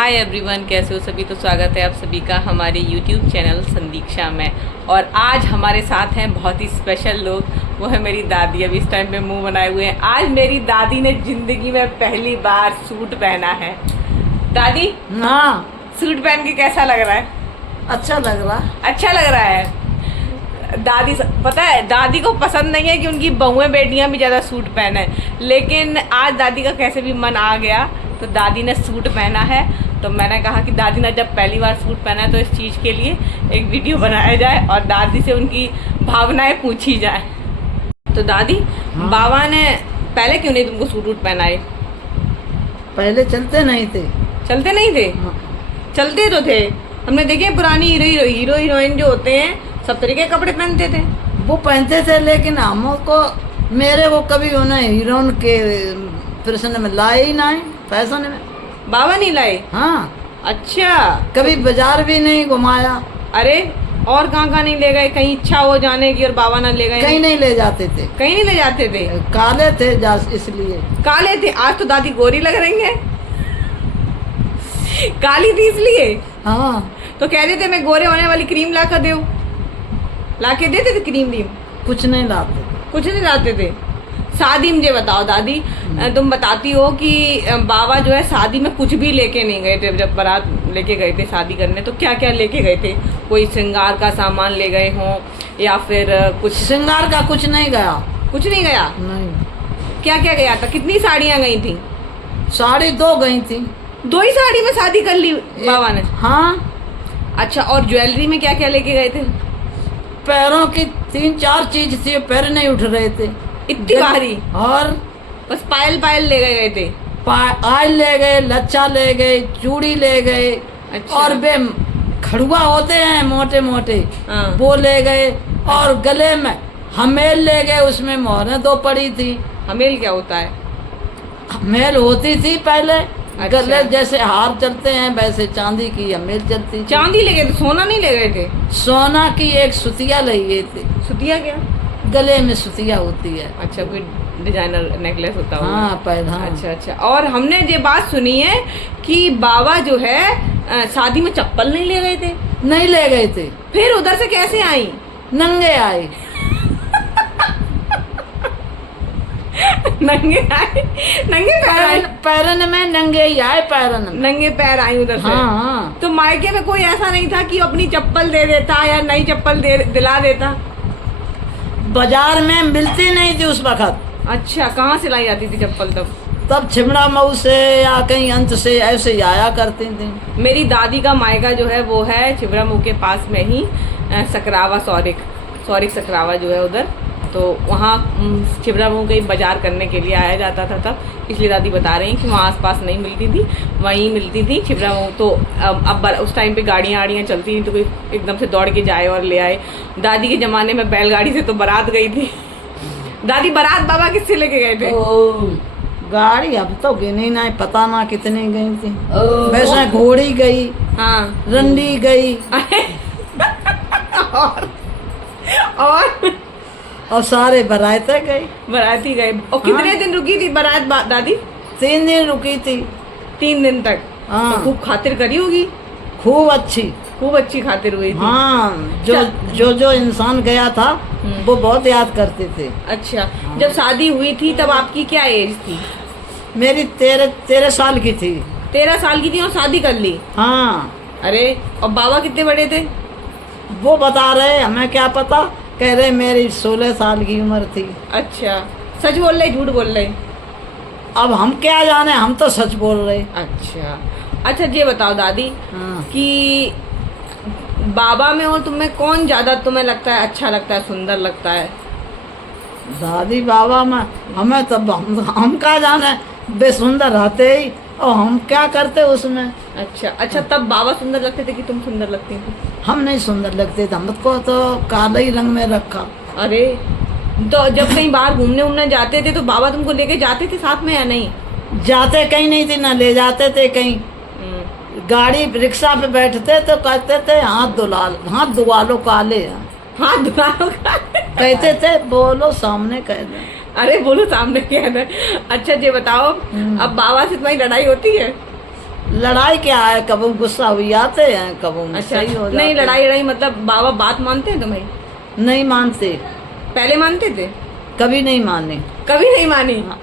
Hi everyone, कैसे हो सभी। तो स्वागत है आप सभी का हमारे यूट्यूब चैनल संदीक्षा में। और आज हमारे साथ हैं बहुत ही स्पेशल लोग, वो है मेरी दादी। अभी इस टाइम पे मुंह बनाए हुए हैं। आज मेरी दादी ने ज़िंदगी में पहली बार सूट पहना है। दादी, हाँ, सूट पहन के कैसा लग रहा है? अच्छा लग रहा। अच्छा लग रहा है। दादी, पता है दादी को पसंद नहीं है कि उनकी बहुएं बेटियां भी ज़्यादा सूट पहने, लेकिन आज दादी का कैसे भी मन आ गया तो दादी ने सूट पहना है। तो मैंने कहा कि दादी ने जब पहली बार सूट पहना है तो इस चीज़ के लिए एक वीडियो बनाया जाए और दादी से उनकी भावनाएं पूछी जाए। तो दादी, हाँ। बाबा ने पहले क्यों नहीं तुमको सूट वूट पहनाए? पहले चलते नहीं थे। चलते नहीं थे? हाँ। चलते तो थे। हमने देखे पुरानी हीरो हीरोइन जो होते हैं सब तरीके के कपड़े पहनते थे। वो पहनते थे, लेकिन हमको मेरे को कभी उन्हें हीरोइन के प्रश्न में लाए ही नहीं, फैशन में। बाबा नहीं लाए? हाँ, अच्छा। कभी बाजार भी नहीं घुमाया। अरे, और कहाँ नहीं ले गए? कहीं इच्छा हो जाने की और बाबा ना ले गए? कहीं नहीं ले जाते थे। कहीं नहीं ले जाते थे? काले थे इसलिए। काले थे? आज तो दादी गोरी लग रही है। काली थी इसलिए? हाँ, तो कह देते मैं गोरे होने वाली क्रीम ला कर दो, ला के देते थे क्रीम व्रीम? कुछ नहीं लाते। कुछ नहीं लाते थे। शादी मुझे बताओ दादी, तुम बताती हो कि बाबा जो है शादी में कुछ भी लेके नहीं गए थे। जब बारात लेके गए थे शादी करने तो क्या क्या लेके गए थे? कोई श्रृंगार का सामान ले गए हों या फिर कुछ? श्रृंगार का कुछ नहीं गया। कुछ नहीं गया? नहीं। क्या क्या गया था? कितनी साड़ियाँ गई थी? साड़ी 2 गई थी। 2 ही साड़ी में शादी कर ली बाबा ने? हाँ। अच्छा, और ज्वेलरी में क्या क्या लेके गए थे? पैरों की 3-4 चीज थी, पैर नहीं उठ रहे थे। इतनी भारी? और बस पायल ले गए थे? आयल ले गए, लच्छा ले गए, चूड़ी ले गए। अच्छा। और वे खड़ुआ होते हैं मोटे मोटे, हाँ। वो ले गए। और गले में हमेल ले गए, उसमें मोहरें 2 पड़ी थी। हमेल क्या होता है? हमेल होती थी पहले। अच्छा। गले जैसे हार चलते हैं वैसे चांदी की हमेल चलती थी। चांदी ले गए थे? सोना नहीं ले गए थे? सोना की एक सुतिया ले गए थे। सुतिया क्या? गले में सुतिया होती है। अच्छा, कोई डिजाइनर नेकलेस होता होगा। हाँ, पैर। हाँ। अच्छा। और हमने ये बात सुनी है कि बाबा जो है शादी में चप्पल नहीं ले गए थे? नहीं ले गए थे। फिर उधर से कैसे आई? नंगे आए। नंगे आए? नंगे पैर आए? पैरन में नंगे ही आए, पैरन में। नंगे पैर आई उधर से? हाँ। तो मायके में कोई ऐसा नहीं था कि अपनी चप्पल दे देता या नई चप्पल दिला देता? बाजार में मिलती नहीं थी उस वक्त। अच्छा, कहाँ से लाई जाती थी चप्पल तब? तब छिमड़ा मऊ से या कहीं अंत से ऐसे ही आया करती थी। मेरी दादी का मायका जो है वो है छिबरा मुँह के पास में ही सकरावा, सौरिक सकरावा जो है उधर। तो वहाँ छिबरा मुँह के बाजार करने के लिए आया जाता था तब, इसलिए दादी बता रही हैं कि वहाँ आसपास नहीं मिलती थी, वहीं मिलती थी छिबरा मुँह। तो अब उस टाइम पे गाड़ियाँ चलती थी तो कोई एकदम से दौड़ के जाए और ले आए। दादी के ज़माने में बैलगाड़ी से तो बारात गई थी। दादी, बारात बाबा किससे लेके गए थे? गाड़ी अब तो गिनी नहीं, पता ना कितनी गई थी। वैसे घोड़ी गई। हाँ। रंडी गई। और सारे बारातें गई। बाराती गए। और कितने दिन रुकी थी बारात दादी? 3 दिन रुकी थी। 3 दिन तक? हाँ। तो खूब खातिर करी होगी? खूब अच्छी खातिर हुई थी। हाँ, जो इंसान गया था वो बहुत याद करते थे। अच्छा। जब शादी हुई थी तब आपकी क्या एज थी? मेरी 13 साल की थी। 13 साल की थी और शादी कर ली? हाँ। अरे, और बाबा कितने बड़े थे? वो बता रहे, हमें क्या पता। कह रहे मेरी 16 साल की उम्र थी। अच्छा। सच बोल रहे झूठ बोल रहे? अब हम क्या जाने, हम तो सच बोल रहे। अच्छा, ये बताओ दादी। हाँ। कि बाबा में और तुम्हें कौन ज्यादा तुम्हें लगता है अच्छा लगता है, सुंदर लगता है? दादी बाबा में हमें तब हम क्या जाने, बेसुंदर रहते ही और हम क्या करते उसमें। अच्छा। तब बाबा सुंदर लगते थे कि तुम सुंदर लगती थी? हम नहीं सुंदर लगते थे, हमको तो काले ही रंग में रखा। अरे, तो जब कहीं बाहर घूमने जाते थे तो बाबा तुमको लेके जाते थे साथ में या नहीं? जाते कहीं नहीं थे, ना ले जाते थे कहीं। गाड़ी रिक्शा पे बैठते तो कहते थे हाथ धुआ लो काले। हाथ धुआ लो कहते थे, बोलो सामने कह दे। अरे बोलो सामने कह दे। अच्छा, ये बताओ, अब बाबा से तुम्हारी लड़ाई होती है? लड़ाई क्या है, कब गुस्सा हुई आते हैं, कब अच्छा, सही हो जाते नहीं हैं। लड़ाई मतलब बाबा बात मानते हैं तुम्हारी? नहीं मानते, पहले मानते थे, कभी नहीं माने। कभी नहीं मानी। हाँ।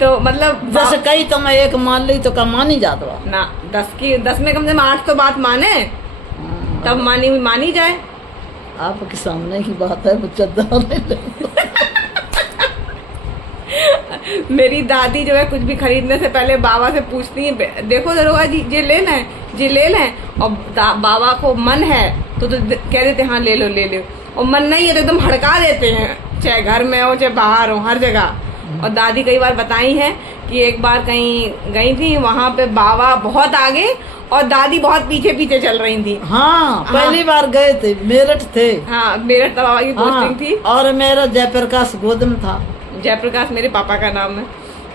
तो मतलब जैसे कई तो मैं एक मान ली तो कम मानी जाता हुआ। ना 10 में कम से कम 8 तो बात माने, तब मानी जाए। आपके सामने की बात है, मुझे मेरी दादी जो है कुछ भी खरीदने से पहले बाबा से पूछती है, देखो दरोगा जी ये ले लें, ये ले लें। और बाबा को मन है तो कह देते हाँ ले लो ले लो, और मन नहीं है तो एकदम हड़का देते हैं, चाहे घर में हो चाहे बाहर हो, हर जगह। और दादी कई बार बताई है कि एक बार कहीं गई थी, वहाँ पे बाबा बहुत आगे और दादी बहुत पीछे पीछे चल रही थी। हाँ, पहली बार गए थे, मेरठ थे। हाँ, मेरठ बाबा की पोस्टिंग हाँ, थी। और मेरा जयप्रकाश गोदम था। जयप्रकाश मेरे पापा का नाम है।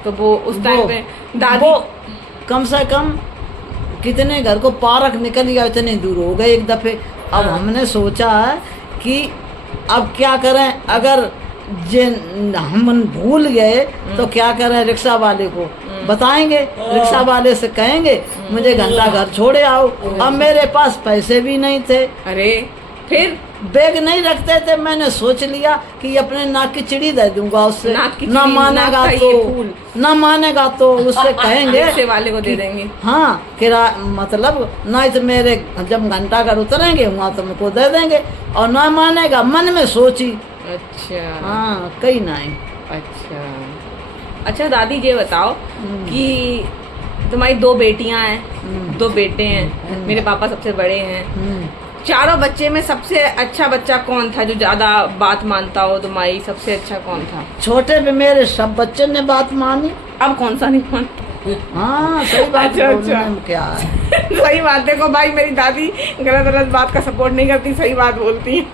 तो वो उस टाइम पे दादी वो कम से कम कितने घर को पार्क निकल गया, इतने दूर हो गए एक दफे। अब हाँ। हमने सोचा है कि अब क्या करें, अगर जे हम भूल गए तो क्या करें, रिक्शा वाले को बताएंगे, रिक्शा वाले से कहेंगे मुझे घंटा घर छोड़े आओ। अब मेरे पास पैसे भी नहीं थे, अरे फिर बैग नहीं रखते थे। मैंने सोच लिया कि अपने नाक की चिड़ी दे दूंगा उससे, नाक की ना चिड़ी, मानेगा नाक का तो ये फूल। ना मानेगा तो उससे कहेंगे रिक्शे वाले को दे देंगे। हाँ किराया, मतलब नहीं तो मेरे जब घंटा घर उतरेंगे वहाँ तो मुझको दे देंगे, और ना मानेगा मन में सोची। अच्छा हाँ कहीं नहीं। अच्छा दादी ये बताओ कि तुम्हारी 2 बेटियां हैं, 2 बेटे हैं, मेरे पापा सबसे बड़े हैं। चारों बच्चे में सबसे अच्छा बच्चा कौन था जो ज्यादा बात मानता हो? तुम्हारी सबसे अच्छा कौन था? छोटे में मेरे सब बच्चे ने बात मानी। अब कौन सा नहीं मानता? हाँ सही बात अच्छा, बोलने अच्छा। में क्या है। सही बात, देखो भाई मेरी दादी गलत गलत बात का सपोर्ट नहीं करती, सही बात बोलती है।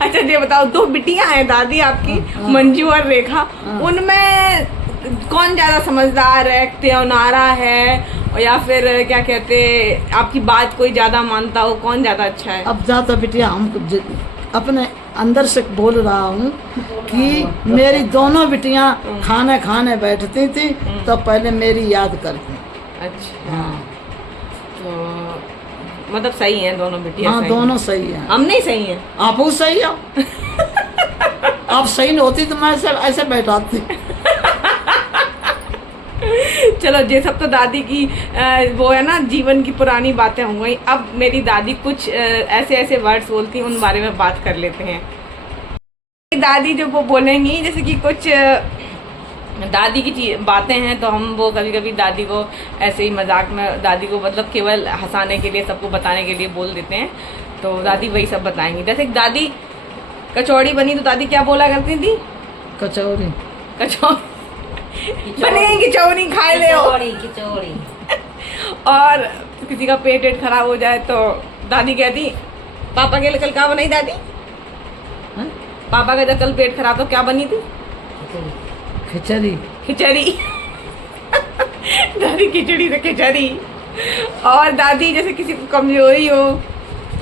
अच्छा ये बताओ, 2 बिटियां हैं दादी आपकी, मंजू और रेखा, उनमें कौन ज्यादा समझदार है, त्योनारा है, और या फिर क्या कहते आपकी बात कोई ज्यादा मानता हो? कौन ज्यादा अच्छा है? अब जाता बिटिया हम अपने अंदर से बोल रहा हूँ कि मेरी दोनों बिटियां खाने खाने बैठती थी तो पहले मेरी याद करती। अच्छा हाँ तो मतलब सही है दोनों बिटियां? हाँ सही दोनों सही हैं। हम नहीं सही हैं? आप वो सही हो। आप सही नहीं होती तो मैं ऐसे बैठाती। चलो ये सब तो दादी की वो है ना, जीवन की पुरानी बातें हो गई। अब मेरी दादी कुछ ऐसे ऐसे वर्ड्स बोलती हैं, उन बारे में बात कर लेते हैं। दादी जो वो बोलेंगी, जैसे कि कुछ दादी की बातें हैं, तो हम वो कभी कभी दादी को ऐसे ही मजाक में, दादी को मतलब केवल हंसाने के लिए, सबको बताने के लिए बोल देते हैं। तो दादी वही सब बताएंगी। जैसे दादी कचौड़ी बनी तो दादी क्या बोला करती थी? कचौरी कचौड़ी बनेगी, कचौड़ी खाए ले हो। खिचौड़ी। और किसी का पेट वेट खराब हो जाए तो दादी कहती, पापा के लिए कल क्या बनाई दादी? हाँ? पापा का जब कल पेट खराब तो क्या बनी थी? खिचड़ी। खिचड़ी। दादी खिचड़ी से खिचड़ी। और दादी जैसे किसी को कमजोरी हो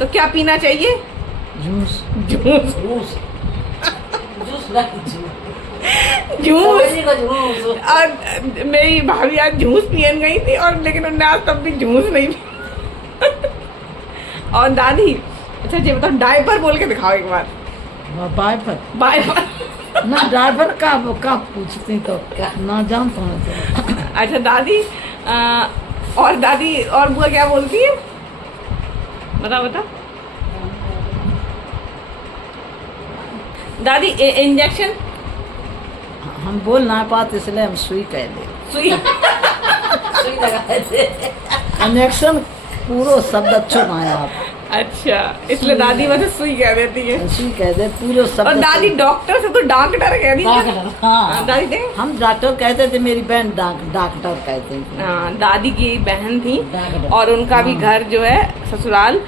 तो क्या पीना चाहिए? जूस। जूस। जूस जूस ना जूस जूस। का जूस। और मेरी भाभी आज जूस पियन गई थी, और लेकिन उन्होंने आज तब भी जूस नहीं पिया। और दादी अच्छा ये बताओ, डायपर बोल के दिखाओ एक बार। Viper diaper. ना ड्राइवर का पूछती तो ना जानता हूँ तो। अच्छा दादी और दादी और बुआ क्या बोलती है? बता बता। दादी इंजेक्शन हम बोल ना पाते इसलिए हम सुई कह दे। सुई। सुई लगाए थे। कनेक्शन पूरा शब्द अच्छो ना है आप। अच्छा इसलिए दादी वैसे सुई कह देती है। सुई कह दे पूरे शब्द। और दादी डॉक्टर से तो डॉक्टर कह दी। हाँ दादी दे। हम डॉक्टर कहते थे, मेरी बहन डॉक्टर कहते थे। हाँ दादी की बहन थी, डॉक्टर। और उनका भी घर जो है ससुराल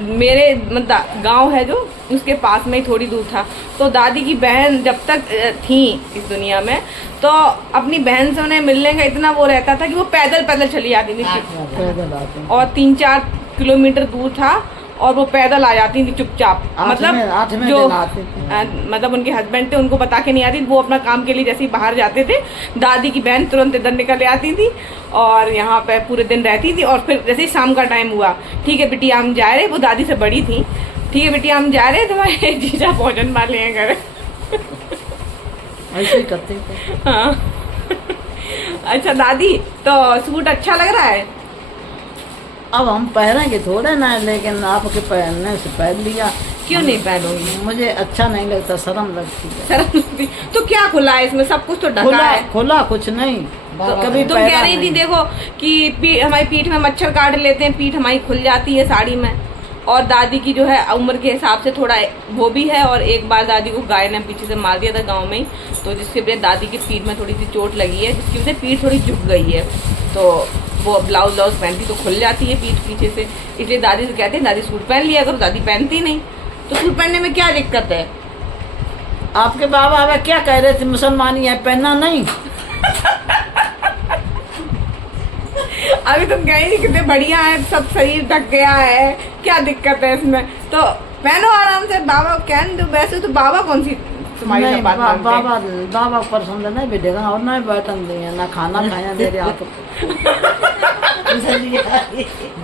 मेरे मतलब गांव है जो उसके पास में ही थोड़ी दूर था। तो दादी की बहन जब तक थी इस दुनिया में, तो अपनी बहन से उन्हें मिलने का इतना वो रहता था कि वो पैदल पैदल चली जाती थी, पैदल आते हैं। और 3-4 किलोमीटर दूर था। और वो पैदल आ जाती थी चुपचाप। आठवें जो दिन आते थे। मतलब उनके हस्बैंड थे, उनको बता के नहीं आती, वो अपना काम के लिए जैसे ही बाहर जाते थे, दादी की बहन तुरंत इधर निकल आती थी और यहाँ पे पूरे दिन रहती थी। और फिर जैसे ही शाम का टाइम हुआ, ठीक है बिटिया हम जा रहे, वो दादी से बड़ी थी, ठीक है बिटिया हम जा रहे, तुम्हारे जीजा भोजन वाले हैं घर। ऐसे ही करते थे। हाँ। अच्छा दादी, तो सूट अच्छा लग रहा है? अब हम पहनेंगे थोड़े ना, लेकिन आपके पहनने से पहन लिया। क्यों नहीं पहनूंगी? मुझे अच्छा नहीं लगता, शर्म लगती है। शर्म लगती? तो क्या खुला है इसमें, सब कुछ तो ढका खुला है। खुला कुछ नहीं। तो कभी तुम कह रही थी देखो कि हमारी पीठ में मच्छर काट लेते हैं, पीठ हमारी खुल जाती है साड़ी में। और दादी की जो है उम्र के हिसाब से थोड़ा वो भी है, और एक बार दादी को गाय ने पीछे से मार दिया था गांव में ही, तो जिसकी वजह दादी की पीठ में थोड़ी सी चोट लगी है, जिसकी वजह से पीठ थोड़ी झुक गई है। तो वो ब्लाउज व्लाउज पहनती तो खुल जाती है पीठ पीछे से, इसलिए दादी से कहते हैं दादी सूट पहन लिया करो। दादी पहनती नहीं, तो सूट पहनने में क्या दिक्कत है? आपके बाबा अब क्या कह रहे थे, मुसलमानी है पहनना नहीं? अभी तुम कह रही कितने बढ़िया है, सब शरीर ढक गया है, क्या दिक्कत है इसमें? तो पहनो आराम से, बाबा कह दो। वैसे तो बाबा कौन सी तुम्हारी नहीं, सब बात मानते हैं? बाबा पसंद नहीं बैठेगा और ना बैठन दिए, ना खाना खाया मेरे हाथ।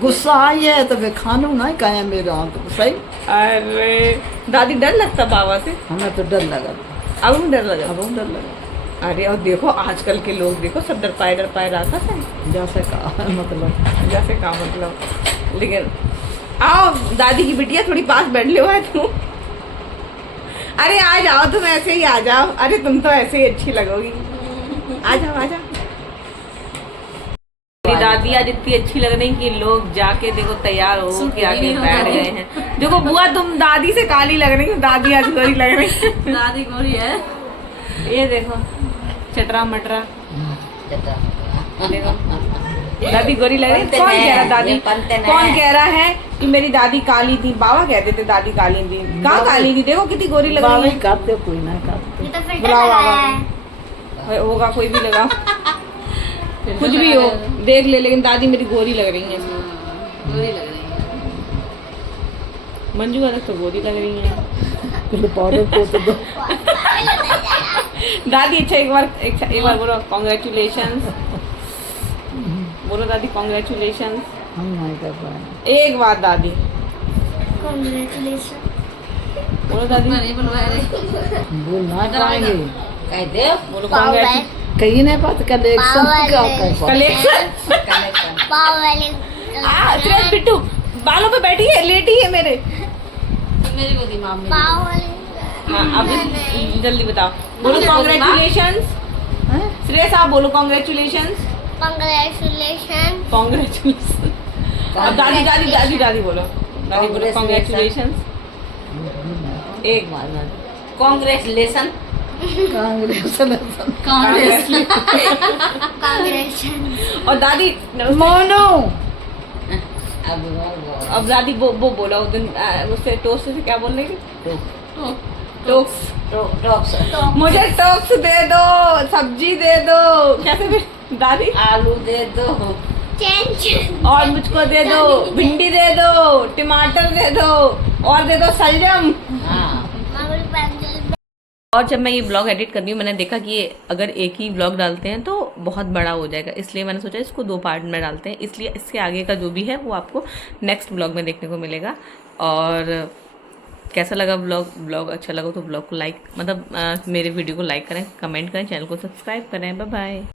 गुस्सा आई है तो वे खानू नहीं खाया मेरे हाथ। सही। अरे दादी डर लगता बाबा से? हमें तो डर लगा। अब डर लगा? अब डर लगा। अरे और देखो आजकल के लोग देखो सब डर पाए रहता है। जैसे का मतलब, जैसे का मतलब। लेकिन आओ दादी की बिटिया थोड़ी पास बैठ लो है तुम। अरे आ जाओ तुम, ऐसे ही आ जाओ। अरे तुम तो ऐसे ही अच्छी लगोगी, आ जाओ आ जाओ। मेरी दादी आज इतनी अच्छी लग रही कि लोग जाके देखो तैयार हो के आके बैठ गए हैं। देखो बुआ तुम दादी से काली लग रही हो, दादी आज गोरी लग रही है। दादी गोरी है। ये देखो चटरा मटरा, देखो दादी गोरी लग रही है। कौन कह रहा दादी, कौन कह रहा है कि मेरी दादी काली थी? बाबा कहते थे दादी काली थी। कहाँ काली थी? देखो कितनी गोरी लग रही है। करते कोई ना करते। बुलाओ बाबा, होगा कोई भी लगाओ, कुछ भी हो देख ले, लेकिन दादी मेरी गोरी लग रही है। गोरी लग रही है। मंजू का तो गोरी लग रही है। पाउडर पोत दो। दादी अच्छा एक बार बोलो कॉन्ग्रेचुलेशन। बोलो दादी कॉन्ग्रेचुलेशन। हम नहीं कर पाए। एक बार दादी Congratulations. बोलो दादी। नहीं बुलवा रहे। बोल ना पाएंगे। कह दे। बोलो Power. कॉन्ग्रेचुलेशन। कहीं नहीं बात कलेक्शन का कलेक्शन। Power. सिर्फ बिट्टू बालों पे बैठी है, लेटी है मेरे। मेरी गोदी माँ में। Power. हाँ अब जल्दी बताओ। बोलो कॉन्ग्रेचुलेशन। श्रेयस आप बोलो कॉन्ग्रेचुलेशन। Congratulations. कॉन्ग्रेचुलेशन। अब दादी दादी दादी दादी बोलो, दादी बोलो कॉन्ग्रेचुलेशन। एक बार दादी कांग्रेचुलेशन। कांग्रेस Congratulations. और दादी मोनू। अब दादी वो बोला उस दिन उससे टोस्ट से क्या बोल रही थी? टोक्स। टॉक्स। मुझे टोक्स दे दो, सब्जी दे दो, कैसे भी दादी? आलू दे दो। Change. और मुझको दे दो भिंडी, दे दो टमाटर, दे दो और दे दो सलजम। हाँ। Mangul pencil. और जब मैं ये ब्लॉग एडिट कर रही हूँ, मैंने देखा कि ये अगर एक ही ब्लॉग डालते हैं तो बहुत बड़ा हो जाएगा, इसलिए मैंने सोचा इसको 2 पार्ट में डालते हैं। इसलिए इसके आगे का जो भी है वो आपको नेक्स्ट ब्लॉग में देखने को मिलेगा। और कैसा लगा ब्लॉग अच्छा लगा तो ब्लॉग को लाइक, मतलब मेरे वीडियो को लाइक करें, कमेंट करें, चैनल को सब्सक्राइब करें। Bye bye.